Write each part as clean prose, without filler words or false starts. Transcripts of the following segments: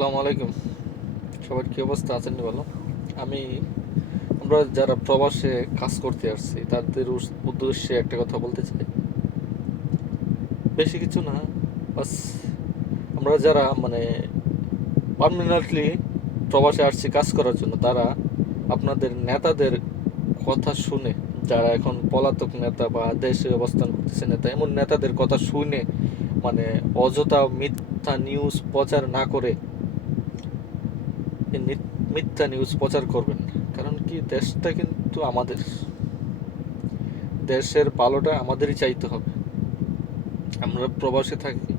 আসসালামু আলাইকুম। সবার কি অবস্থা, আছেন নি ভালো? আমি আমরা যারা প্রবাসে কাজ করতে আসছি তাদের উদ্দেশ্যে একটা কথা বলতে চাই। বেশি কিছু না, বাস আমরা যারা পার্মানেন্টলি প্রবাসে আসছি কাজ করার জন্য, তারা আপনাদের নেতাদের কথা শুনে, যারা এখন পলাতক নেতা বা দেশে অবস্থান করতেছে নেতা, এমন নেতাদের কথা শুনে অযথা মিথ্যা নিউজ প্রচার না করে এই মিথ্যা নিউজ প্রচার করবেন না। কারণ কি, দেশটা কিন্তু আমাদের, দেশের ভালোটা আমাদেরই চাইতে হবে। আমরা প্রবাসে থাকি,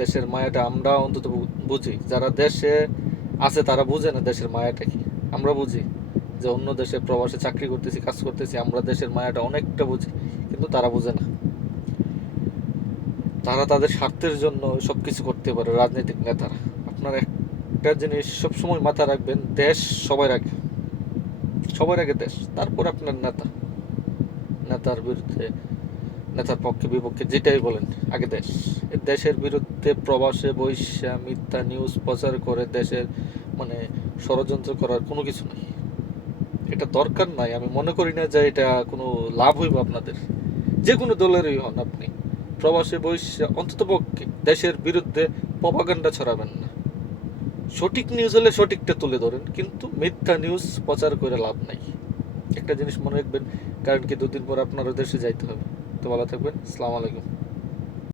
দেশের মায়াটা আমরা অন্তত বুঝি। যারা দেশে আছে তারা বুঝে না দেশের মায়াটা কি। আমরা বুঝি যে অন্য দেশে প্রবাসে চাকরি করতেছি, কাজ করতেছি, আমরা দেশের মায়াটা অনেকটা বুঝি, কিন্তু তারা বুঝে না। তারা তাদের স্বার্থের জন্য সব কিছু করতে পারে, রাজনৈতিক নেতারা। আপনার একটা জিনিস সবসময় মাথায় রাখবেন, দেশ সবার আগে, সবার আগে দেশ, তারপর আপনার নেতা। নেতার বিরুদ্ধে, নেতার পক্ষে বিপক্ষে যেটাই বলেন, আগে দেশ। এই দেশের বিরুদ্ধে প্রবাসে বৈশা মিথ্যা নিউজ প্রচার করে দেশের মানে ষড়যন্ত্র করার কোনো কিছু নাই। এটা দরকার নাই। আমি মনে করি না যে এটা কোনো লাভ হইব আপনাদের, যে কোনো দলেরই হন আপনি। প্রবাসে বৈশা অন্তত পক্ষে দেশের বিরুদ্ধে প্রপাগান্ডা ছড়াবেন না। সঠিক নিউজ হলে সঠিকটা তুলে ধরেন, কিন্তু মিথ্যা নিউজ প্রচার করে লাভ নাই। একটা জিনিস মনে রাখবেন, কারণ কি 2 দিন পর আপনারও দেশে যাইতে হবে। তো ভালো থাকবেন। আসসালামু আলাইকুম।